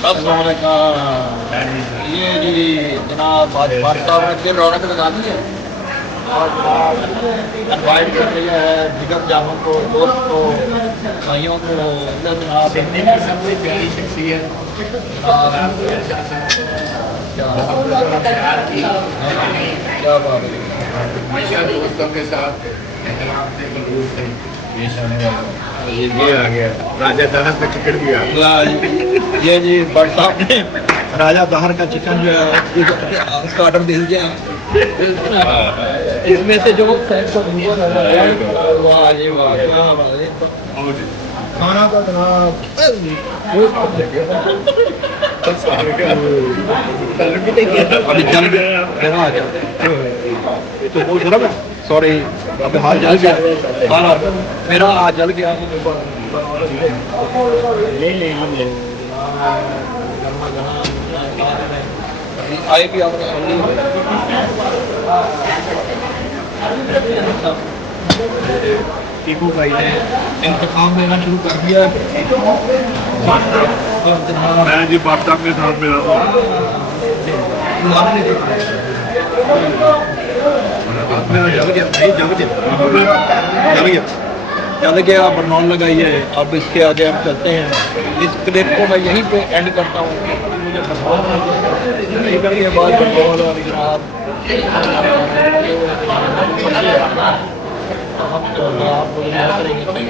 अस्सलाम वालेकुम। ये जी जनाब आज भाजपा ने फिर रौनक लगा दी है और इनवाइट कर लिया है जिगर जामों को, दोस्त को, भाइयों को। जनाब देखने की सबसे प्यारी शख्सियत प्यार की क्या बात है। हमेशा दोस्तों के साथ एहतराम से मलबूस थे। ये आ गया राजा दहर का चिकन भी आ गया। ये जी बट साहब ने राजा दहर का चिकन जो है उसका ऑर्डर दे दिया। इसमें से जो वाह जी वाह, क्या बात है। खाना का जनाब अभी जल गया। तो बोल रहा मैं सॉरी, अब हाथ जल गया। खाना मेरा हाथ जल गया। आएगी आपने सुन ली। टीकू भाई ने इंतकाम लेना शुरू कर दिया। मैं जी बाटा के साथ मेरा मेरा जल गया भाई, जल गया जल गया। बरनौल लगाई है। अब इसके आगे हम चलते हैं। इस क्लिप को मैं यहीं पे एंड करता हूँ। मुझे निकल के बाद बरनौल वाली जनाब हम तो आप